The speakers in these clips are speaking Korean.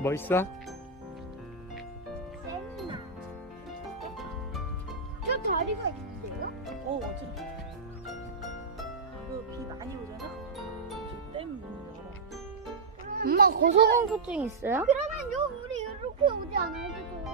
뭐 있어? 쌤이나. 저 다리가 있는데요? 어 맞아. 그비 많이 오잖아. 지금 댐 문을 열어. 엄마 고소공포증 있어요? 그러면 요 우리 이렇게 오지 않아요, 저요?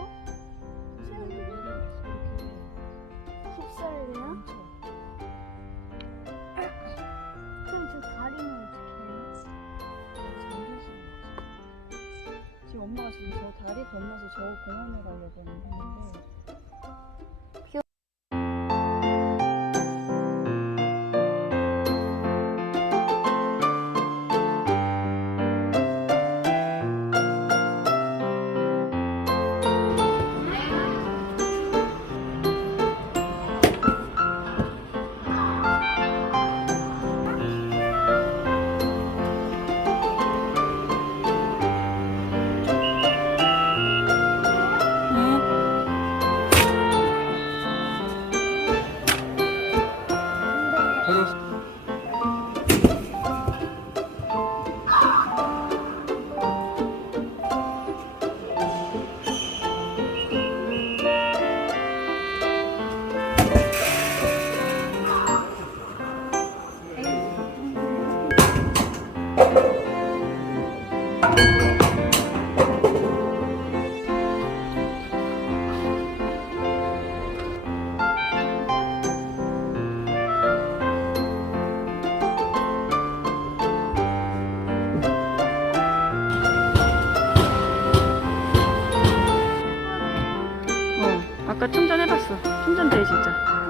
엄마가 지금 저 다리 건너서 저 공원에 가려고 하는데 어 아까 충전해봤어. 충전돼 진짜